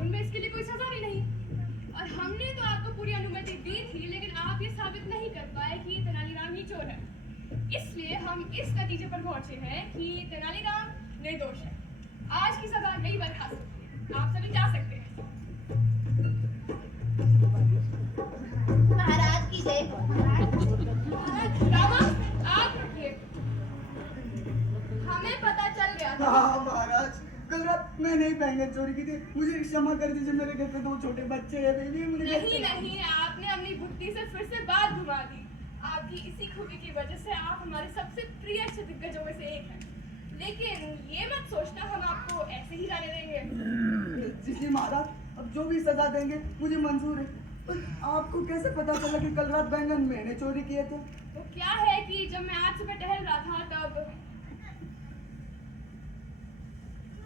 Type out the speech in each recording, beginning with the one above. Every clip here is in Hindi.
कानून में इसके लिए कोई सजा भी नहीं। और हमने तो आपको पूरी अनुमति दी थी, लेकिन आप ये साबित नहीं कर पाए कि तेनालीराम ही चोर है। इसलिए हम इस नतीजे पर पहुंचे हैं कि तेनालीराम निर्दोष है। आज की सजा यही बर्खास्त होती है। आप सभी जा सकते हैं। महाराज की जय हो। रामा, आप रुकिए। हमें पता चल गया था। हाँ महाराज, कल रात मैंने ही बैंगन चोरी की थी। मुझे क्षमा कर दीजिए, मेरे घर पे 2 छोटे बच्चे हैं। बेबी नहीं, आपने अपनी बुद्धि से फिर से बात घुमा दी। आपकी इसी खूबी की वजह से आप हमारे सबसे प्रिय दिग्गजों में से एक हैं। लेकिन ये मत सोचना हम आपको ऐसे ही जाने देंगे। जी महाराज, अब जो भी सजा देंगे मुझे मंजूर है। पर आपको कैसे पता चला कि कल रात बैंगन मैंने चोरी किए थे? तो क्या है कि जब मैं आज सुबह टहल रहा था तब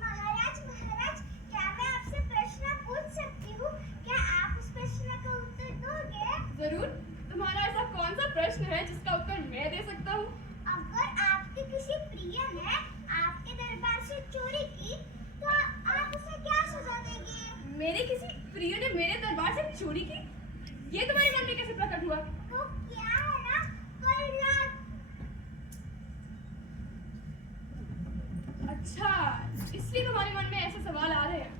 महाराज, क्या मैं आपसे प्रश्न पूछ सकती हूँ? क्या आप उस प्रश्न का उत्तर दोगे? जरूर। तुम्हारा ऐसा कौन सा प्रश्न है जिसका उत्तर मैं दे सकता हूँ? अगर आपके किसी प्रिय ने आपके दरबार से चोरी की, तो आप उसे क्या सजा देंगे? मेरे किसी प्रिय ने मेरे दरबार से चोरी की? ये तुम्हारे मन में कैसे प्रकट हुआ? वो क्या है ना, कल रात। अच्छा, इसलिए तुम्हारे मन में ऐसे सवाल आ रहे हैं।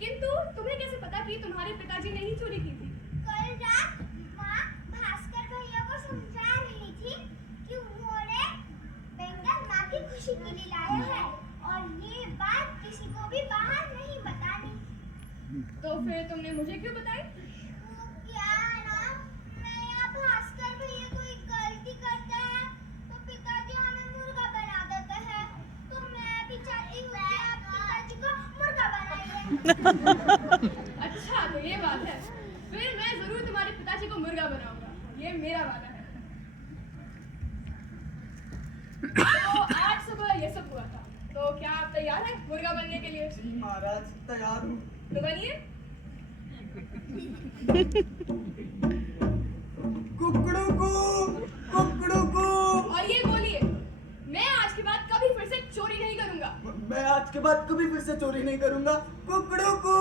किंतु तुम्हें कैसे पता कि तुम्हारे पिताजी ने ही चोरी की थी? कल रात माँ भास्कर भैया को समझा रही थी कि उन्होंने बैंगन माँ की खुशी के लिए लाया है और ये बात किसी को भी बाहर नहीं बतानी। तो फिर तुमने मुझे क्यों बताई? वो क्या है ना, मैं या भास्कर भैया कोई गलती करते हैं तो पिताजी हमें मुर्गा बना देते हैं। तो मैं भी चाहती हूँ कि आप पिताजी को मुर्गा बनाइए। अच्छा, तो ये बात है। फिर मैं जरूर तुम्हारे पिताजी को मुर्गा बनाऊंगा। ये मेरा वादा है। तो आज सुबह ये सब हुआ था। तो क्या आप तैयार हैं मुर्गा बनने के लिए? जी महाराज, तैयार हूँ। तो बनिए। कुकड़ू को। और ये बोलिए, मैं आज के बाद कभी फिर से चोरी नहीं करूंगा। मैं आज के बाद कभी फिर से चोरी नहीं करूंगा। कुकड़ू को।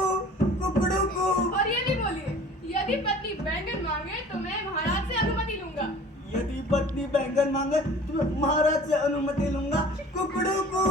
और ये भी बोलिए, यदि पत्नी बैंगन मांगे तो मैं महाराज से अनुमति लूंगा। यदि पत्नी बैंगन मांगे तो मैं महाराज से अनुमति लूंगा। कुकड़ू को।